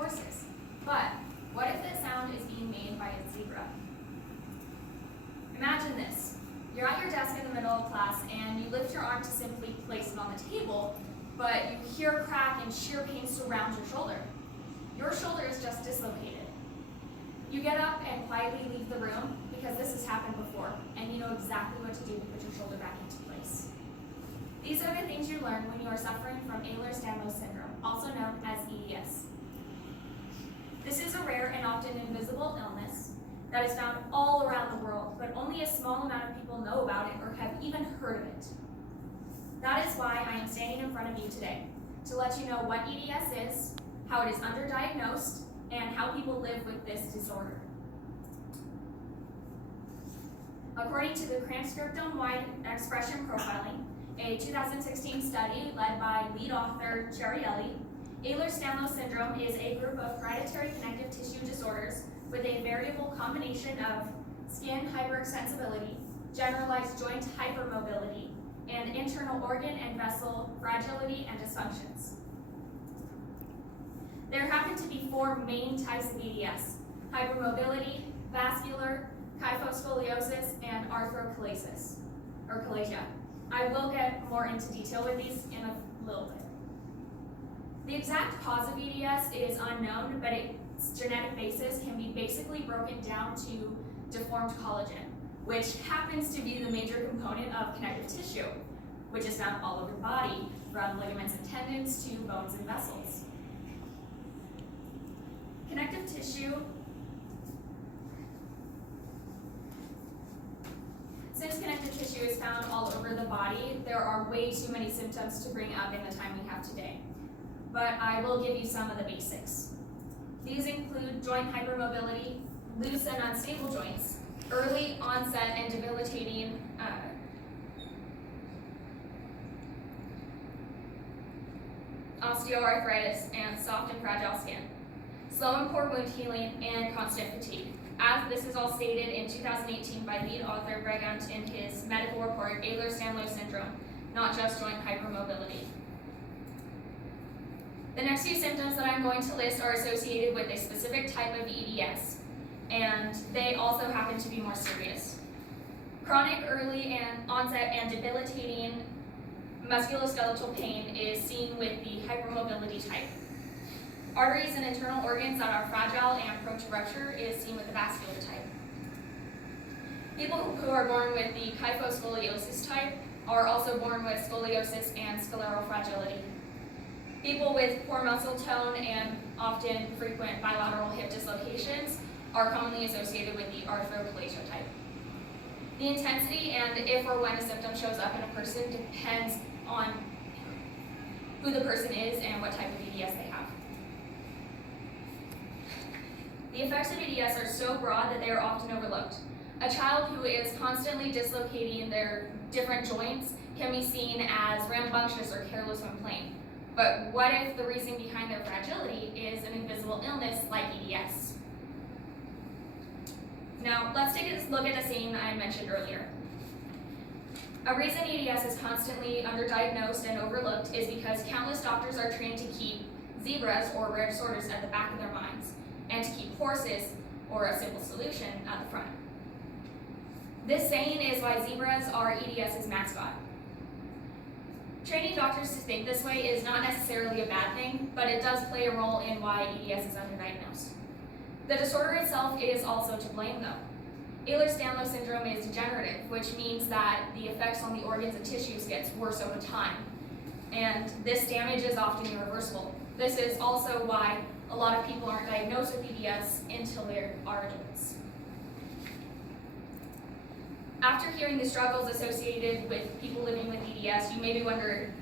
horses. But what if the sound is being made by a zebra? Imagine this. You're at your desk in the middle of class and you lift your arm to simply place it on the table, but you hear a crack and sheer pain surround your shoulder. Your shoulder is just dislocated. You get up and quietly leave the room because this has happened before, and you know exactly what to do to put your shoulder back into place. These are the things you learn when you are suffering from Ehlers-Danlos Syndrome, also known as EDS. This is a rare and often invisible illness that is found all around the world, but only a small amount of people know about it or have even heard of it. That is why I am standing in front of you today, to let you know what EDS is, how it is underdiagnosed, and how people live with this disorder. According to the transcriptome-wide expression profiling, a 2016 study led by lead author Chiarielli, Ehlers-Danlos Syndrome is a group of hereditary connective tissue disorders with a variable combination of skin hyperextensibility, generalized joint hypermobility, and internal organ and vessel fragility and dysfunctions. There happen to be four main types of EDS: hypermobility, vascular, kyphoscoliosis, and arthrochalasis, or chalasia. I will get more into detail with these in a little bit. The exact cause of EDS is unknown, but its genetic basis can be basically broken down to deformed collagen, which happens to be the major component of connective tissue, which is found all over the body, from ligaments and tendons to bones and vessels. Connective tissue, since connective tissue is found all over the body, there are way too many symptoms to bring up in the time we have today. But I will give you some of the basics. These include joint hypermobility, loose and unstable joints, early onset and debilitating osteoarthritis and soft and fragile skin, slow and poor wound healing, and constant fatigue. As this is all stated in 2018 by lead author Bregunt in his medical report, Ehlers-Danlos Syndrome, not just joint hypermobility. The next few symptoms that I'm going to list are associated with a specific type of EDS, and they also happen to be more serious. Chronic, early and onset and debilitating musculoskeletal pain is seen with the hypermobility type. Arteries and internal organs that are fragile and prone to rupture is seen with the vascular type. People who are born with the kyphoscoliosis type are also born with scoliosis and scleral fragility. People with poor muscle tone and often frequent bilateral hip dislocations are commonly associated with the arthrochalasia type. The intensity and if or when a symptom shows up in a person depends on who the person is and what type of EDS they have. The effects of EDS are so broad that they are often overlooked. A child who is constantly dislocating their different joints can be seen as rambunctious or careless when playing. But what if the reason behind their fragility is an invisible illness like EDS? Now, let's take a look at the scene I mentioned earlier. A reason EDS is constantly underdiagnosed and overlooked is because countless doctors are trained to keep zebras, or rare disorders, at the back of their minds, and to keep horses, or a simple solution, at the front. This saying is why zebras are EDS's mascot. Training doctors to think this way is not necessarily a bad thing, but it does play a role in why EDS is underdiagnosed. The disorder itself is also to blame, though. Ehlers-Danlos Syndrome is degenerative, which means that the effects on the organs and tissues gets worse over time, and this damage is often irreversible. This is also why a lot of people aren't diagnosed with EDS until they are adults. After hearing the struggles associated with people living with EDS, you may be wondering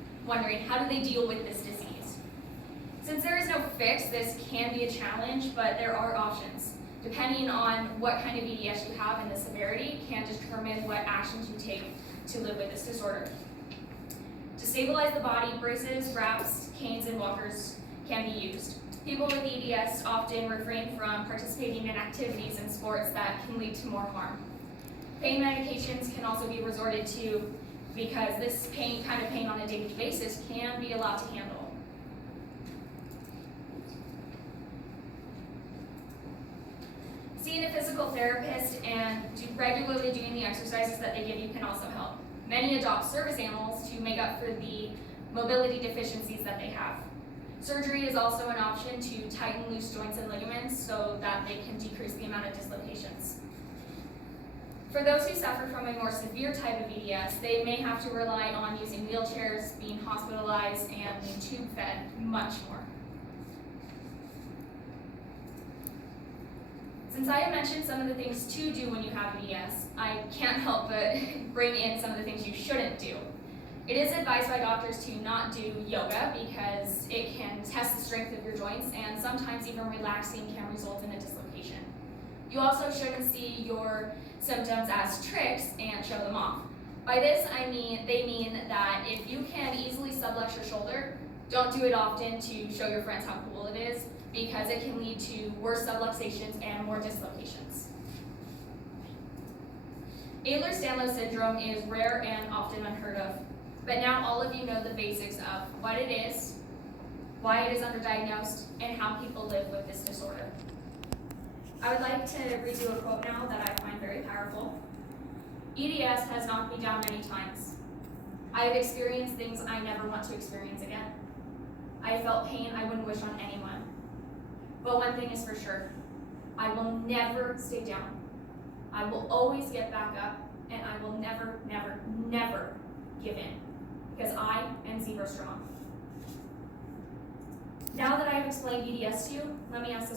how do they deal with this disease? Since there is no fix, this can be a challenge, but there are options. Depending on what kind of EDS you have and the severity can determine what actions you take to live with this disorder. To stabilize the body, braces, wraps, canes, and walkers can be used. People with EDS often refrain from participating in activities and sports that can lead to more harm. Pain medications can also be resorted to because this kind of pain on a daily basis can be a lot to handle. Seeing a physical therapist and regularly doing the exercises that they give you can also help. Many adopt service animals to make up for the mobility deficiencies that they have. Surgery is also an option to tighten loose joints and ligaments so that they can decrease the amount of dislocations. For those who suffer from a more severe type of EDS, they may have to rely on using wheelchairs, being hospitalized, and being tube fed much more. Since I have mentioned some of the things to do when you have EDS, I can't help but bring in some of the things you shouldn't do. It is advised by doctors to not do yoga because it can test the strength of your joints, and sometimes even relaxing can result in a dislocation. You also shouldn't see your symptoms as tricks and show them off. By this, they mean that if you can easily subluxe your shoulder, don't do it often to show your friends how cool it is, because it can lead to worse subluxations and more dislocations. Ehlers-Danlos Syndrome is rare and often unheard of, but now all of you know the basics of what it is, why it is underdiagnosed, and how people live with this disorder. I would like to read you a quote now that I find very powerful. EDS has knocked me down many times. I have experienced things I never want to experience again. I have felt pain I wouldn't wish on anyone. But one thing is for sure, I will never stay down. I will always get back up, and I will never, never, never give in, because I am zebra strong. Now that I have explained EDS to you, let me ask this question.